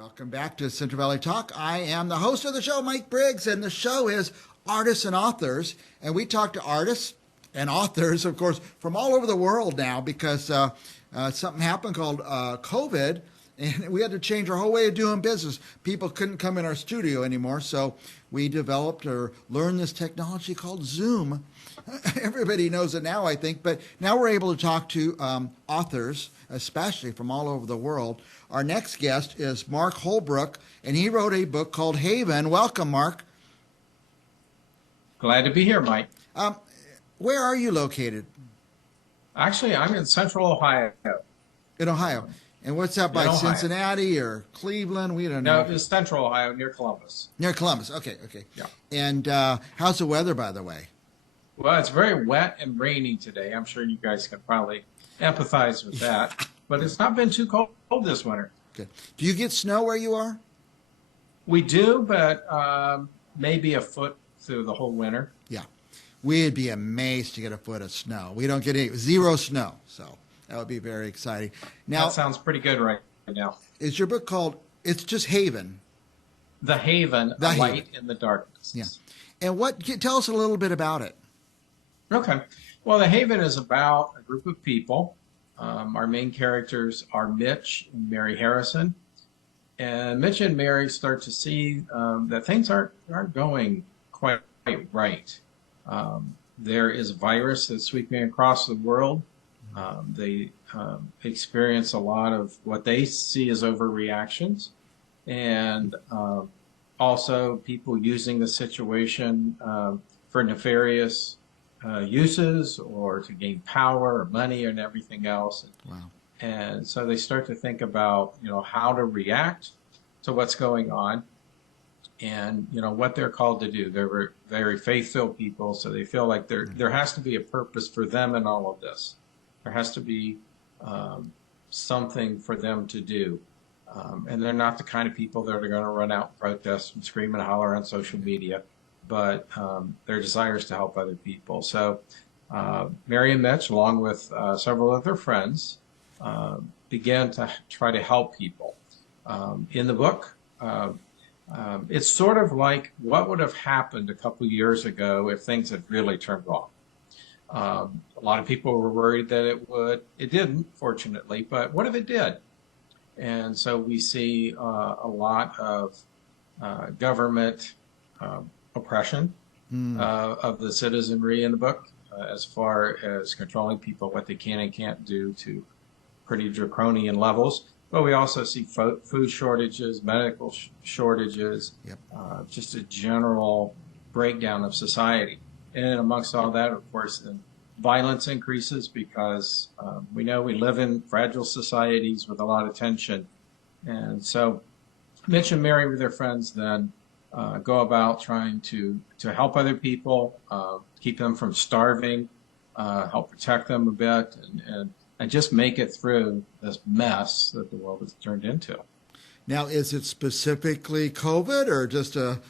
Welcome back to Central Valley Talk. I am the host of the show, Mike Briggs, and the show is Artists and Authors. And we talk to artists and authors, of course, from all over the world now because something happened called COVID, and we had to change our whole way of doing business. People couldn't come in our studio anymore, so we developed or learned this technology called Zoom. Everybody knows it now, I think, but now we're able to talk to authors, especially from all over the world. Our next guest is Mark Holbrook, and he wrote a book called Haven. Welcome, Mark. Glad to be here, Mike. Where are you located? Actually, I'm in Central Ohio. In Ohio. And what's that by Cincinnati or Cleveland? We don't know. No, it's Central Ohio, near Columbus. Near Columbus. Okay. Yeah. And how's the weather, by the way? Well, it's very wet and rainy today. I'm sure you guys can probably empathize with that. But it's not been too cold this winter. Good. Do you get snow where you are? We do, but maybe a foot through the whole winter. Yeah. We'd be amazed to get a foot of snow. We don't get zero snow, so that would be very exciting. Now, that sounds pretty good right now. Is your book called, it's just Haven? The Haven, a light in the darkness. Yeah. And tell us a little bit about it. Okay. Well, The Haven is about a group of people. Our main characters are Mitch and Mary Harrison. And Mitch and Mary start to see that things aren't going quite right. There is a virus that's sweeping across the world. They experience a lot of what they see as overreactions. And also people using the situation for nefarious uses or to gain power or money and everything else. Wow. And so they start to think about, how to react to what's going on and, what they're called to do. They're very faith-filled people, so they feel like there has to be a purpose for them in all of this. There has to be something for them to do. And they're not the kind of people that are going to run out and protest and scream and holler on social media, but their desire is to help other people. So Mary and Mitch, along with several of their friends, began to try to help people. In the book, it's sort of like what would have happened a couple of years ago if things had really turned wrong. A lot of people were worried that it would. It didn't, fortunately, but what if it did? And so we see a lot of government oppression of the citizenry in the book, as far as controlling people, what they can and can't do to pretty draconian levels. But we also see food shortages, medical shortages, just a general breakdown of society. And amongst all that, of course, then violence increases because we know we live in fragile societies with a lot of tension. And so Mitch and Mary with their friends then go about trying to help other people, keep them from starving, help protect them a bit, and just make it through this mess that the world has turned into. Now, is it specifically COVID or just a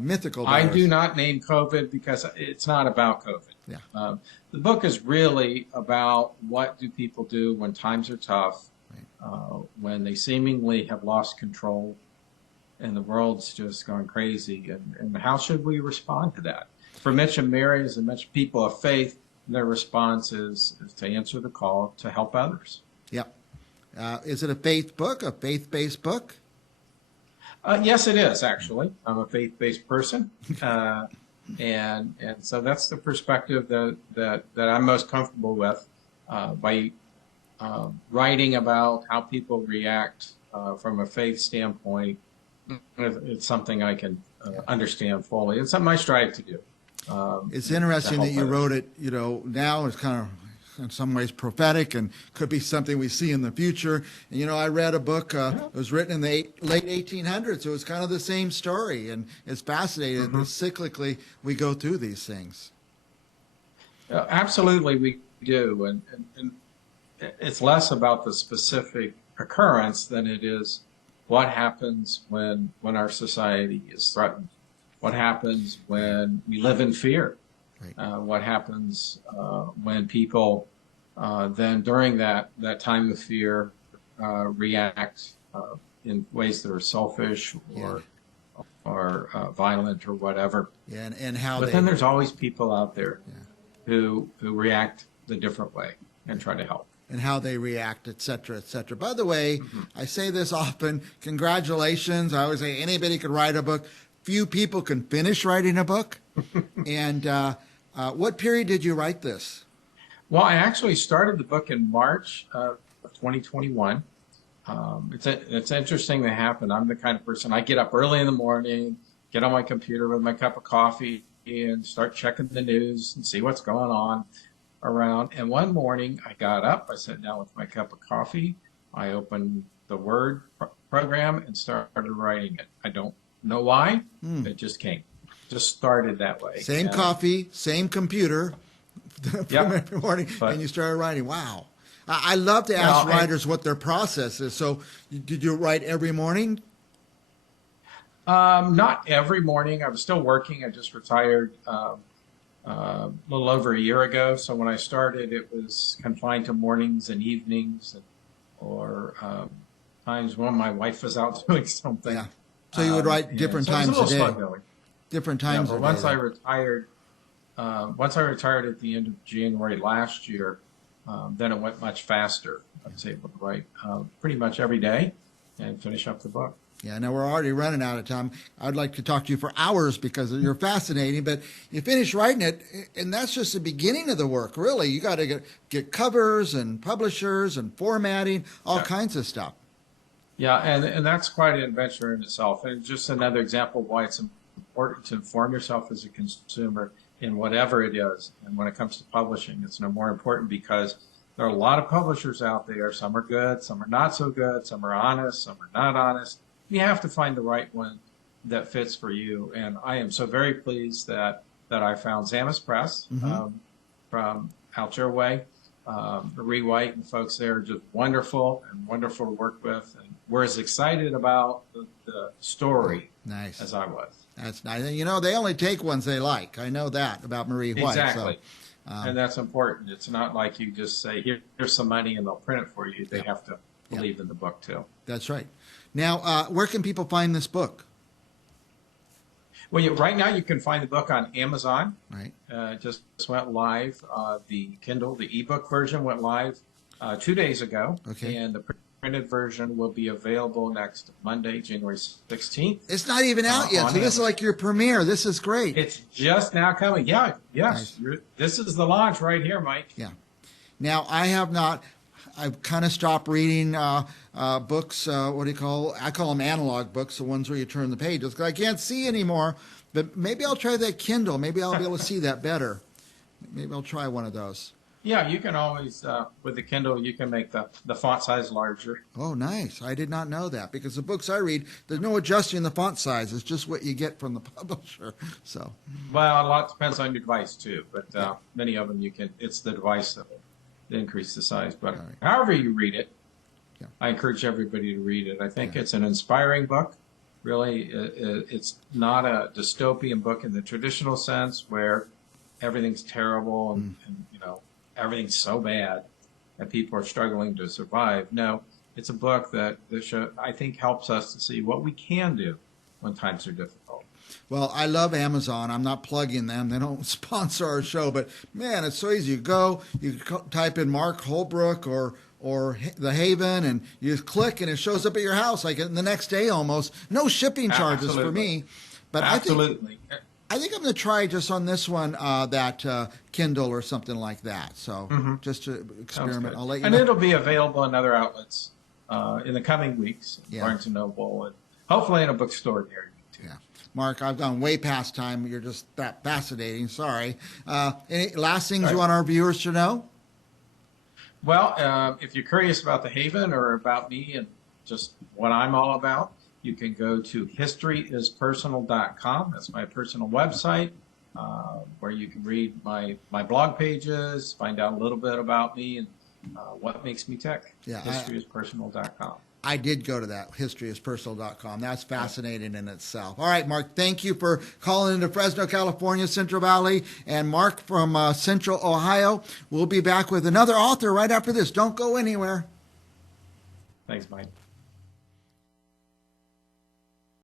mythical virus? I do not name COVID because it's not about COVID. Yeah. The book is really about what do people do when times are tough, when they seemingly have lost control and the world's just gone crazy, and how should we respond to that? For Mitch and Mary, as I mentioned, people of faith, their response is to answer the call to help others. Yep. Is it a faith book, a faith-based book? Yes, it is, actually. I'm a faith-based person. And so that's the perspective that I'm most comfortable with by writing about how people react from a faith standpoint. It's something I can understand fully. It's something I strive to do. It's interesting that you wrote it, now it's kind of in some ways prophetic and could be something we see in the future. And, I read a book, it was written in the late 1800s. So it was kind of the same story. And it's fascinating that cyclically we go through these things. Absolutely, we do. And it's less about the specific occurrence than it is what happens when our society is threatened. What happens when we live in fear? Right. What happens when people then during that time of fear react in ways that are selfish or violent or whatever. Yeah, and how But they, then there's always people out there who react the different way and try to help. and how they react, et cetera, et cetera. By the way, Mm-hmm. I say this often, congratulations. I always say anybody could write a book. Few people can finish writing a book. And what period did you write this? Well, I actually started the book in March of 2021. It's interesting that happened. I'm the kind of person, I get up early in the morning, get on my computer with my cup of coffee and start checking the news and see what's going on around. And one morning I got up, I sat down with my cup of coffee, I opened the Word program and started writing it. I don't know why, it just came. Just started that way. Same coffee, same computer from every morning, and you started writing. Wow. I love to ask writers what their process is. So did you write every morning? Not every morning. I was still working. I just retired a little over a year ago. So when I started, it was confined to mornings and evenings, or times when my wife was out doing something. Yeah. So you would write different times a day. Different times a day. Once I retired at the end of January last year, then it went much faster. I was able to write pretty much every day and finish up the book. Yeah, now we're already running out of time. I'd like to talk to you for hours because you're fascinating, but you finish writing it, and that's just the beginning of the work, really. You got to get covers and publishers and formatting, all kinds of stuff. Yeah, and that's quite an adventure in itself. And just another example of why it's important to inform yourself as a consumer in whatever it is. And when it comes to publishing, it's no more important because there are a lot of publishers out there. Some are good, some are not so good, some are honest, some are not honest. You have to find the right one that fits for you. And I am so very pleased that I found Zamas Press from out your way. Marie White and folks there are just wonderful and wonderful to work with. And we're as excited about the story as I was. That's nice. You know, they only take ones they like. I know that about Marie White. Exactly. So, and that's important. It's not like you just say, here's some money and they'll print it for you. They have to believe in the book too. That's right. Now, where can people find this book? Well, right now you can find the book on Amazon. Right. Just went live. The Kindle, the ebook version went live 2 days ago. Okay. And the printed version will be available next Monday, January 16th. It's not even out yet, so this is like your premiere. This is great. It's just now coming. Yeah, yes. Nice. This is the launch right here, Mike. Yeah. Now, I've kind of stopped reading books, what do you call, I call them analog books, the ones where you turn the pages, because I can't see anymore. But maybe I'll try that Kindle. Maybe I'll be able to see that better. Maybe I'll try one of those. Yeah, you can always, with the Kindle, you can make the font size larger. Oh, nice. I did not know that, because the books I read, there's no adjusting the font size. It's just what you get from the publisher. So. Well, a lot depends on your device, too. But many of them, it's the device that will increase the size. But however you read it, I encourage everybody to read it. I think it's an inspiring book. Really, it's not a dystopian book in the traditional sense where everything's terrible and everything's so bad and people are struggling to survive. No, it's a book that I think helps us to see what we can do when times are difficult. Well, I love Amazon. I'm not plugging them. They don't sponsor our show, but man, it's so easy. You type in Mark Holbrook or The Haven, and you just click, and it shows up at your house like the next day almost. No shipping charges for me. But Absolutely. I think I'm going to try just on this one that Kindle or something like that. So just to experiment. I'll let you know. And it'll be available in other outlets in the coming weeks, Barnes & Noble, and hopefully in a bookstore near you too. Yeah. Mark, I've gone way past time. You're just that fascinating. Sorry. Any last things you want our viewers to know? Well, if you're curious about The Haven or about me and just what I'm all about, you can go to historyispersonal.com. That's my personal website where you can read my blog pages, find out a little bit about me and what makes me tick. Yeah, historyispersonal.com. I did go to that, historyispersonal.com. That's fascinating in itself. All right, Mark, thank you for calling into Fresno, California, Central Valley. And Mark from Central Ohio. We'll be back with another author right after this. Don't go anywhere. Thanks, Mike.